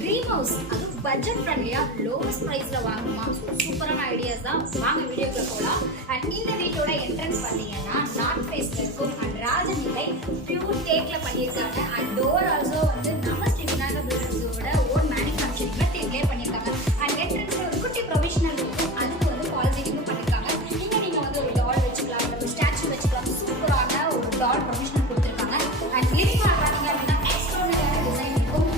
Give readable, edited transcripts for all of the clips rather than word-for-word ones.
Dream house அது budget ஃப்ரெண்ட்லியா lowest ப்ரைஸ்ல வாங்கணுமா? ஸோ சூப்பரான ஐடியாஸ் தான், வாங்க வீடியோக்குள்ள போகலாம். அண்ட் இந்த வீட்டோட என்ட்ரன்ஸ் பார்த்தீங்கன்னா நார்த் ஃபேஸ்ல இருக்கும். அண்ட் ராஜநிலை பியூர் டேக்ல பண்ணியிருக்காங்க. அண்ட் டோர் ஆல்சோ வந்து நம்ம ஸ்ரீ விநாயகர் பில்டர்ஸோட ஓன் மேனுஃபேக்சரிங்ல டேக்லே பண்ணியிருக்காங்க. அண்ட் என்ட்ரன்ஸ்ல ஒரு குட்டி ப்ரொவிஷனல் இருக்கும், அதுக்கு வந்து பாலிசிட்டிங்கும் பண்ணியிருக்காங்க. இங்க நீங்க வந்து ஒரு டால் வச்சுக்கலாம், ஒரு ஸ்டாச்சு வச்சுக்கலாம். சூப்பரான ஒரு டால் ப்ரொவிஷனல் கொடுத்துருக்காங்க. அண்ட் லிவிங் ஹால் பார்த்தீங்க அப்படின்னா எக்ஸ்ட்ராடினரியான டிசைன் இருக்கும்.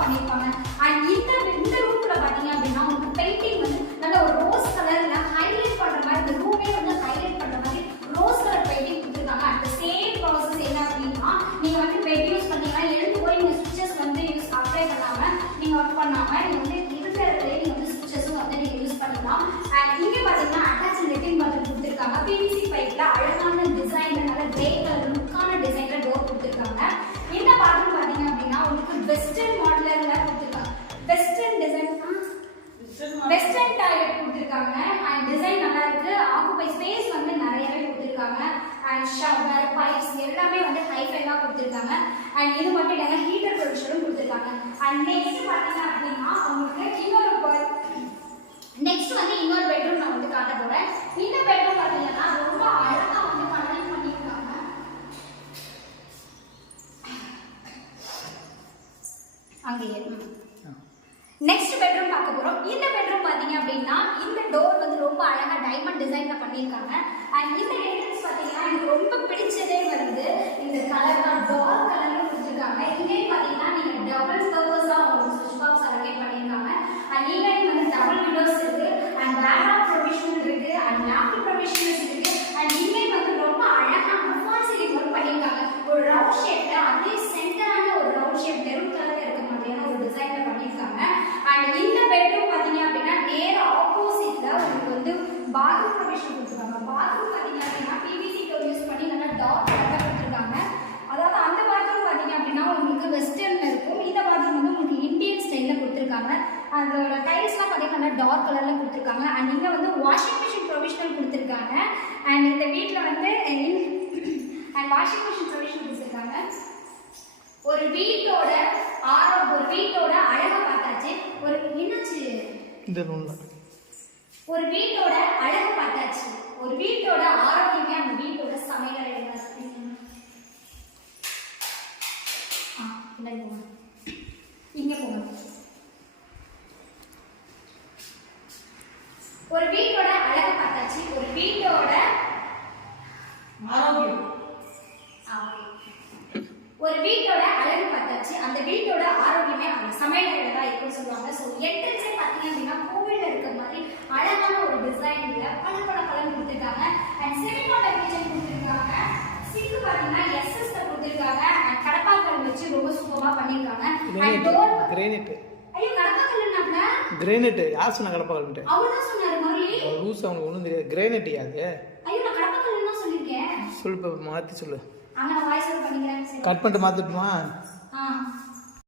பண்ணிருக்காங்க. அண்ட் இந்த ரூம்ல பாத்தீங்க அப்படின்னா உங்களுக்கு பெயிண்டிங் வந்து நல்ல ஒரு ரோஸ் கலர்ல ஹைலைட் பண்ற மாதிரி, இந்த ரூமே வந்து ஹைலைட் பண்ற மாதிரி ரோஸ் கலர் பெயிண்டிங் கொடுத்துருக்காங்க. அட் சேம் ப்ராசஸ் என்ன அப்படின்னா நீங்க வந்து பெட் யூஸ் பண்ணீங்கன்னா எழுந்து போய் நீங்க ஸ்விட்சஸ் வந்து அப்ளை பண்ணாம நீங்க ஒர்க் பண்ணாம நீங்க வந்து இருக்கிறதுலே நீங்க வந்து ஸ்விட்சஸும் வந்து நீங்க யூஸ் பண்ணலாம். அண்ட் இங்க பாத்தீங்கன்னா அட்டாச் லெட்டிங் பாத்ரூம் கொடுத்துருக்காங்க. பிவிசி பைப்ல அழகான டிசைன்ல நல்ல கிரே கலர் லுக்கான டிசைன்ல டோர் கொடுத்துருக்காங்க. இந்த பாத்ரூம் பாத்தீங்க அப்படின்னா உங்களுக்கு வெஸ்டர்ன் மாடலர்ல கொடுத்துருக்காங்க. வெஸ்டர்ன் டிசைன் வெஸ்டர்ன் டாய்லெட் கொடுத்துருக்காங்க. அண்ட் டிசைன் நல்லா இருக்கு. ஆக்குபை ஸ்பேஸ் வந்து நிறையவே கொடுத்துருக்காங்க. அண்ட் ஷவர் பைப்ஸ் எல்லாமே வந்து ஹைஃபைவா கொடுத்துருக்காங்க. அண்ட் இது மட்டும் இல்லைங்க, ஹீட்டர் ப்ரொவிஷனும் கொடுத்துருக்காங்க. அண்ட் நெக்ஸ்ட் பாத்தீங்க அப்படின்னா உங்களுக்கு நெக்ஸ்ட் வந்து இன்னொரு பெட்ரூம் நான் வந்து காட்ட போறேன். இந்த பெட்ரூம் பாத்தீங்கன்னா ரொம்ப அழகா வந்து பண்ணி பண்ணிருக்காங்க. அங்கேயே நெக்ஸ்ட் பெட்ரூம் பார்க்க போறோம். இந்த பெட்ரூம் பாத்தீங்க அப்படின்னா இந்த டோர் வந்து ரொம்ப அழகா டைமண்ட் டிசைன்ல பண்ணிருக்காங்க. அண்ட் இந்த என்ட்ரன்ஸ் பாத்தீங்கன்னா எனக்கு ரொம்ப பிடிச்சதே வந்து இந்த கலர் தான், டார்க் கலர்ல கொடுத்துருக்காங்க. இங்கே பாத்தீங்கன்னா நீங்க டபுள் பர்பஸா ஒரு ஸ்விட்ச் பாக்ஸ் அலோகேட் பண்ணிருக்காங்க. அண்ட் இங்க வந்து டபுள் விண்டோஸ் இருக்கு. அண்ட் பேக்ரவுண்ட் ப்ரொவிஷன் இருக்கு. அண்ட் லேப்டாப் ப்ரொவிஷன்ஸ் இருக்கு. அண்ட் இங்கே வந்து ரொம்ப அழகா முஃபான் சீலிங் ஒர்க் பண்ணிருக்காங்க. ஒரு ரவுண்ட் ஷேப்ல அதே சென்டரான ஒரு ரவுண்ட் ஷேப் மெரூன் கலர்ல இருக்க மாதிரியான ஒரு டிசைன்ல பண்ணிருக்காங்க. அண்ட் இந்த பெட்ரூம் பாத்தீங்க அப்படின்னா நேர் ஆப்போசிட்ல உங்களுக்கு வந்து பாத்ரூம் ப்ரொவிஷன் கொடுத்துருக்காங்க. பாத்ரூம் பாத்தீங்க அப்படின்னா பிவிசி டோர் யூஸ் பண்ணி நல்லா டார்க் கலர்ல கொடுத்துருக்காங்க. அதாவது அந்த பாத்ரூம் பாத்தீங்க அப்படின்னா உங்களுக்கு வெஸ்டர்ன்ல இருக்கும். இந்த பாத்ரூம் வந்து உங்களுக்கு இந்தியன் ஸ்டைல்ல கொடுத்துருக்காங்க. அதோட டைல்ஸ்லாம் பார்த்தீங்கன்னா நல்லா டார்க் கலர்ல கொடுத்துருக்காங்க. அண்ட் இங்க வந்து வாஷிங் மிஷின் ப்ரொவிஷனல் கொடுத்துருக்காங்க. அண்ட் இந்த வீட்டில் வந்து அண்ட் வாஷிங் மிஷின் ப்ரொவிஷன் கொடுத்துருக்காங்க. ஒரு வீட்டோட அழகா பார்த்தாச்சு. ஒரு என்னாச்சு இந்த நூல்ல ஒரு வீட்டோட அழகு பார்த்தாச்சு, ஒரு வீட்டோட ஆரோக்கியமே அந்த வீட்டோட சமையல் அறை தான். இங்க போங்க. ஒரு வீட்டோட அழகு பார்த்தாச்சு, ஒரு வீட்டோட ஆரோக்கியம். ஒரு வீட்டோட அழகு பார்த்தாச்சு, அந்த வீட்டோட ஆரோக்கியமே அந்த சமையல் தான் இருக்குன்னு சொல்லுவாங்க. ஸோ என்ட்ரன்ஸே பார்த்தீங்க அப்படின்னா கோவிலில் இருக்கிற மாதிரி அழகான ஒரு டிசைன்ல பல கொடுத்துருக்காங்க. அண்ட் செமிகாண்டக்டர் கிச்சன் கொடுத்துருக்காங்க. சிங்க் பார்த்தீங்கன்னா எஸ்எஸ் கொடுத்துருக்காங்க. அண்ட் கடப்பாக்கல் வச்சு ரொம்ப சூப்பராக பண்ணியிருக்காங்க. And door granite. ஐயோ கடப்பாக்கல்னாப்ல கிரானைட் யார் சொன்னா கடப்பாக்கல்ட்டு? அவர் தான் சொன்னாரு முரளி. லூஸ் அவனுக்கு ஒன்றும் தெரியாது. கிரானைட் யாது? ஐயோ நான் கடப்பாக்கல்னு தான் சொல்லியிருக்கேன். சொல்லு மாற்றி சொல்லு. அங்க நான் வாய்ஸ் ஓவர் பண்ணிக்கிறேன். கட் பண்ணிட்டு மாற்றிட்டுமா? ஆ